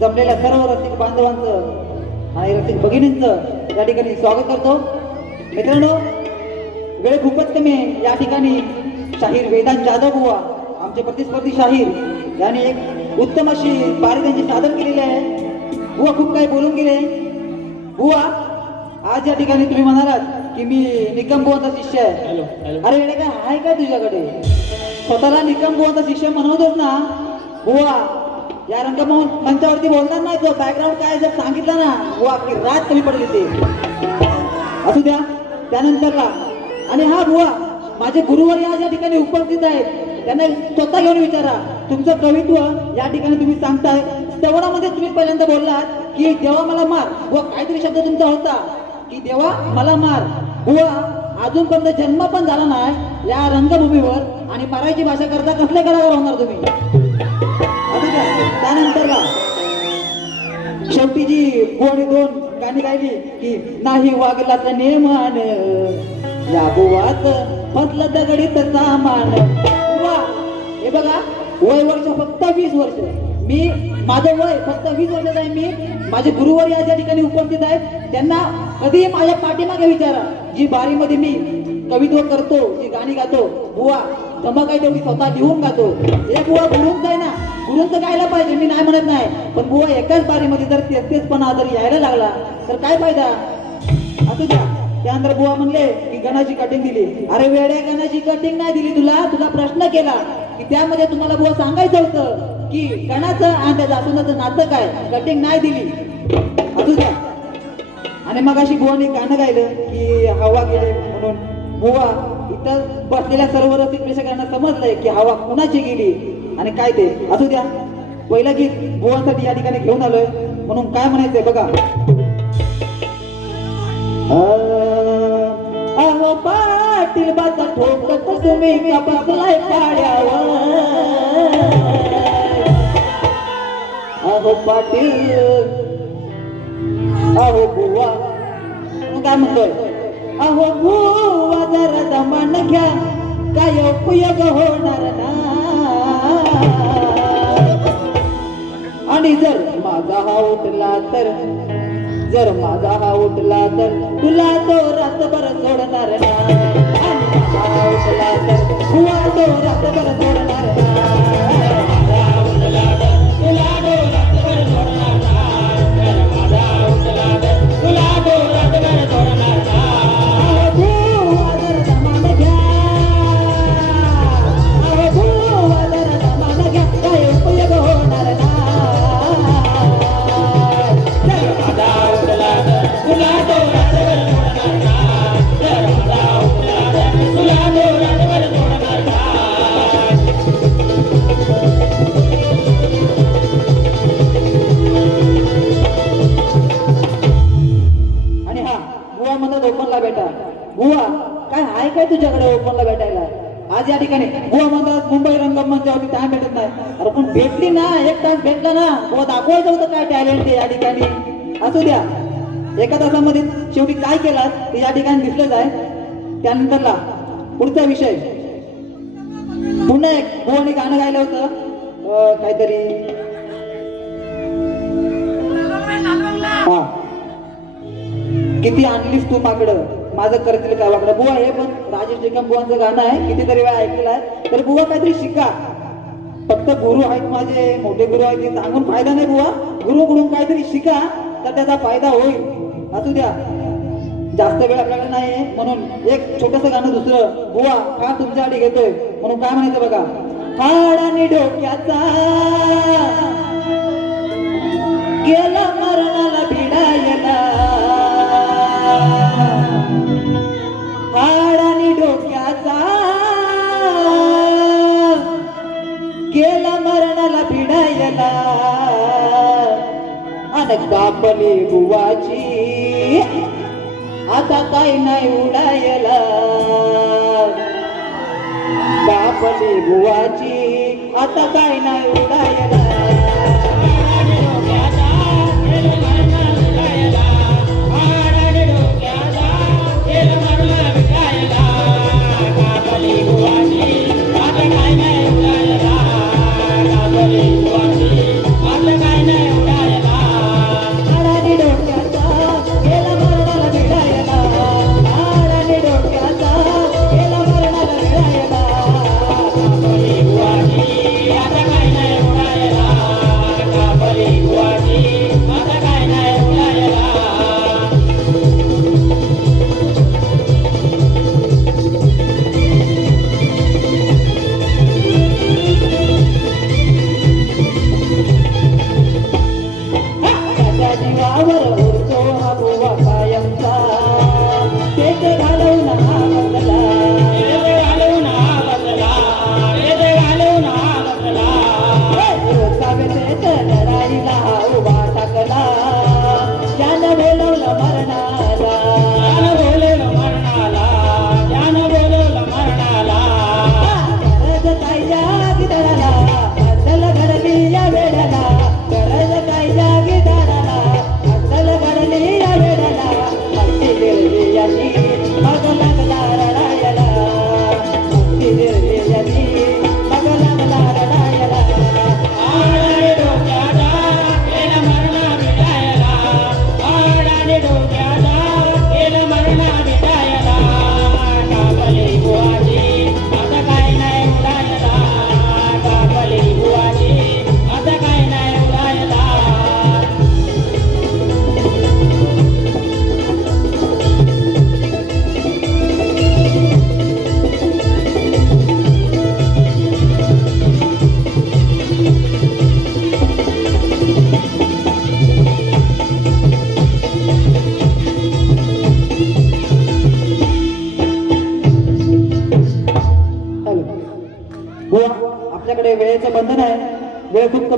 जमलेल्या सर्व रसिक बांधवांचं आणि रसिक भगिनींचं या ठिकाणी स्वागत करतो. मित्रांनो वेळ खूपच कमी आहे. या ठिकाणी शाहीर वेदांत जाधव बुवा आमचे प्रतिस्पर्धी शाहीर यांनी एक उत्तम अशी बारी त्यांची सादर केलेली आहे. बुवा खूप काही बोलून गेले. बुवा आज या ठिकाणी तुम्ही म्हणालात की मी निकम बुवाचा शिष्य आहे. अरे काय आहे काय तुझ्याकडे? स्वतःला निकम बुवाचा शिष्य म्हणवतोस ना? बुवा या रंगमोहन मंचावरती बोलणार नाही तो. बॅकग्राऊंड काय जर सांगितलं ना बुवा की रात कमी पडली ते. असू द्या. त्यानंतरला आणि हा बुवा माझे गुरुवर आज या ठिकाणी उपस्थित आहेत त्यांना स्वतः घेऊन विचारा. तुमचं कवित्व या ठिकाणी तुम्ही सांगताय. तेवढामध्ये तुम्ही पहिल्यांदा बोललात की देवा मला मार. बुवा काहीतरी शब्द तुमचा होता की देवा मला मार. बुवा अजूनपर्यंत जन्म पण झाला नाही या रंगभूमीवर आणि मराठी भाषा करता कसल्या कलाकार होणार तुम्ही? शेवटी जी गोडी दोन गाणी गायली की नाही वागला तर नेमान. या बुवाच फसलं दगडीत सामान. बुवा हे बघा वय वर्ष फक्त वीस वर्ष. मी माझं वय फक्त वीस वर्षाचं आहे मी. माझे गुरुवर या ज्या ठिकाणी उपस्थित आहेत. त्यांना कधीही माझ्या पाठीमागे विचारा. जी बारीमध्ये मी कवित्व करतो जी गाणी गातो बुवा धमक काय तेवढी स्वतः लिहून गातो. हे बुवा गुरुंच आहे ना. गुरुंच गायला पाहिजे मी नाही म्हणत नाही. पण बुवा एकाच बारीमध्ये जर तेच तेचपणा जर यायला लागला तर काय फायदा? असू द्या. त्यानंतर बुवा म्हणले की गणाची कटिंग दिली. अरे वेड्या गणाची कटिंग नाही दिली तुला? तुला प्रश्न केला की त्यामध्ये तुम्हाला बुवा सांगायचं होतं की गणाचं आणि त्या जासूनाचं नातं काय? कटिंग नाही दिली. असू द्या. आणि मग अशी बुवाने गाणं गायलं की हवा गेले म्हणून. बुवा इथं बसलेल्या सर्व रसिक प्रेक्षकांना समजलंय की हवा कुणाची गेली? आणि काय ते? असू द्या. पहिलं गीत बुवांसाठी या ठिकाणी घेऊन आलोय. म्हणून काय म्हणायचंय बघा. अहो पाटील बाचा ठोकत तुम्ही बसलाय पाड्यावर? अहो पाटील. अहो बुवा. काय म्हणतोय? अहो बुवा जरा दमान घ्या काय उपयोग होणार ना आणि जर माझा हा उठला तर जर माझा हा उठला तर तुला तो रातभर सोडणार ना आणि माझा हा उठला तर तुला तो रातभर सोडणार ना काय म्हणत ओपनला भेटा. बुवा काय आहे काय तुझ्याकडे ओपनला भेटायला? आज या ठिकाणी. बुवा म्हणतात मुंबई रंगमंचावरती टाइम भेटत नाही. अरे पण भेटली ना एक तास भेटला ना. बुवा दाखवायचं होतं काय टॅलेंट आहे या ठिकाणी. असू द्या. एका तासामध्ये शेवटी काय केलात ते या ठिकाणी दिसलंच आहे. त्यानंतरला पुढचा विषय. पुन्हा एक बुवाने गाणं गायलं होतं. काहीतरी किती आणलीस तू माकडं माझं करतील का वाकडं? बुवा हे पण राजेश निकम बुवांचं गाणं आहे. कितीतरी वेळा ऐकलेलं आहे. तर बुवा काहीतरी शिका. फक्त गुरु आहेत माझे मोठे गुरु आहेत सांगून फायदा नाही बुवा. गुरुकडून काहीतरी शिका तर त्याचा फायदा होईल. असू द्या. जास्त वेळ आपल्याकडे नाही म्हणून एक छोटस गाणं दुसरं. बुवा हा तुमच्यासाठी घेतोय. म्हणून काय म्हणायचं बघा? हाडाने डोक्याचा गेला मरणाला गेला मरणाला भिडायला अन कापली बुवाची आता काय नाही उडायला. कापली बुवाची आता काय नाही उडायला.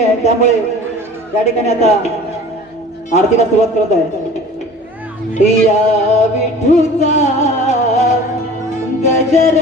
भूमी आहे. त्यामुळे या ठिकाणी आता आरतीला सुरुवात करत आहे. या विठूचा गजर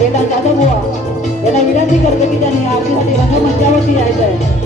बेटा जाधव बुवा. यांना विनंती करतो की त्यांनी आरतीसाठी रंगमंचावरती यायचं आहे